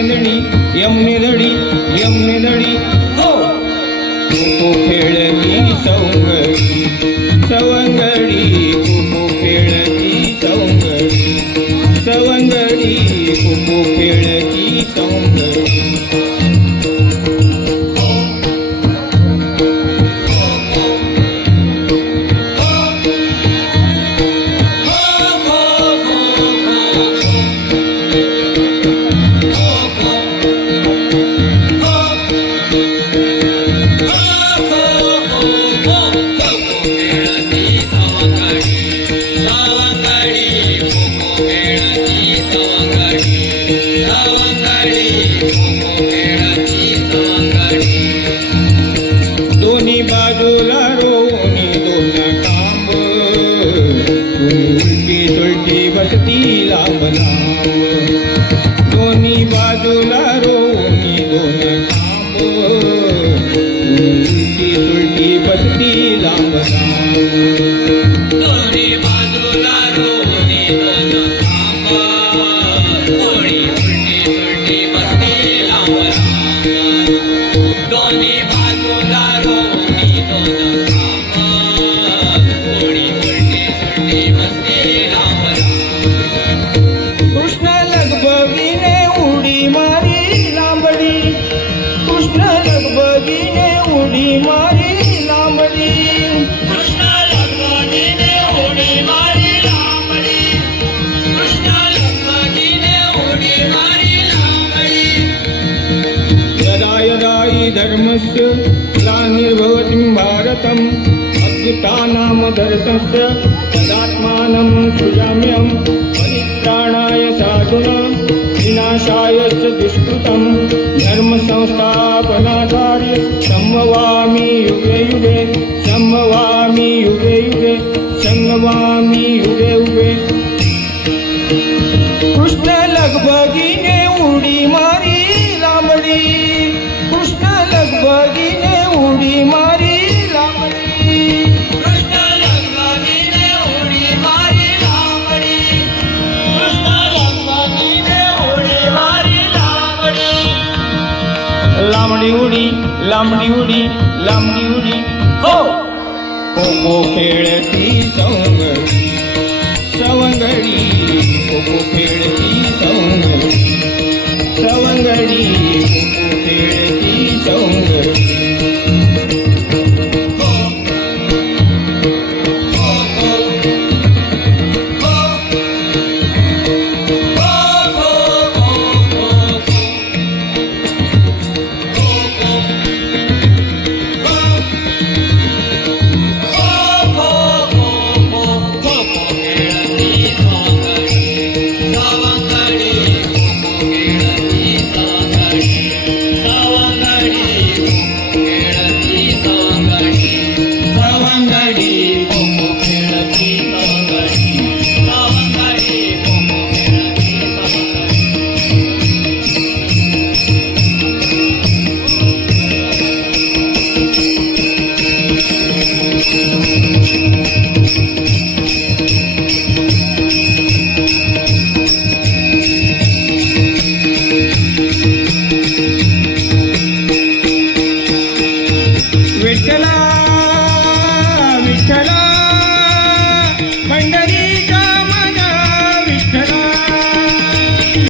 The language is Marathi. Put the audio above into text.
यमुने धडी हो कुकू खेळती सवंगडी सवंगडी कुकू खेळती सवंगडी कुकू खेळती सवंगडी दोन्ही बाजूला रोवणी दोन खांब उलटी सुलटी बसती लांब लांब दोन्ही बाजूला रोवणी दोन खांब उलटी सुलटी बसती लांब लांब दोन्ही बाजूला रोवणी दोन खांब उलटी सुलटी बसती लांब लांब दोन्ही बाजूला कृष्ण लगबगीने उडी मारी लांबडी कृष्ण लगबगीने उडी मारी लांबडी कृष्ण लगबगीने उडी मारी लांबडी कृष्ण लगबगीने उडी मारी लांबडी यदा यदा हि धर्मस्य ग्लानिर्भवति भारतम् अभ्युत्थानं दर्शनस्य तदात्मानं सृजाम्यहम् परित्राणाय साधूनां विनाशाय च दुष्कृतं धर्म संस्थापनार्थाय संभवामि युगे युगे संभवामि युगे युगे संभवामि युगे युगे कृष्ण लगबगीने उडी मारी लांबडी कृष्ण लगबगीने उडी मारी लांबडी कृष्ण लगबगीने उडी मारी लांबडी कृष्ण लगबगीने उडी मारी लांबडी लांबडी उडी हो खो खेळती सवंगडी खो खेळती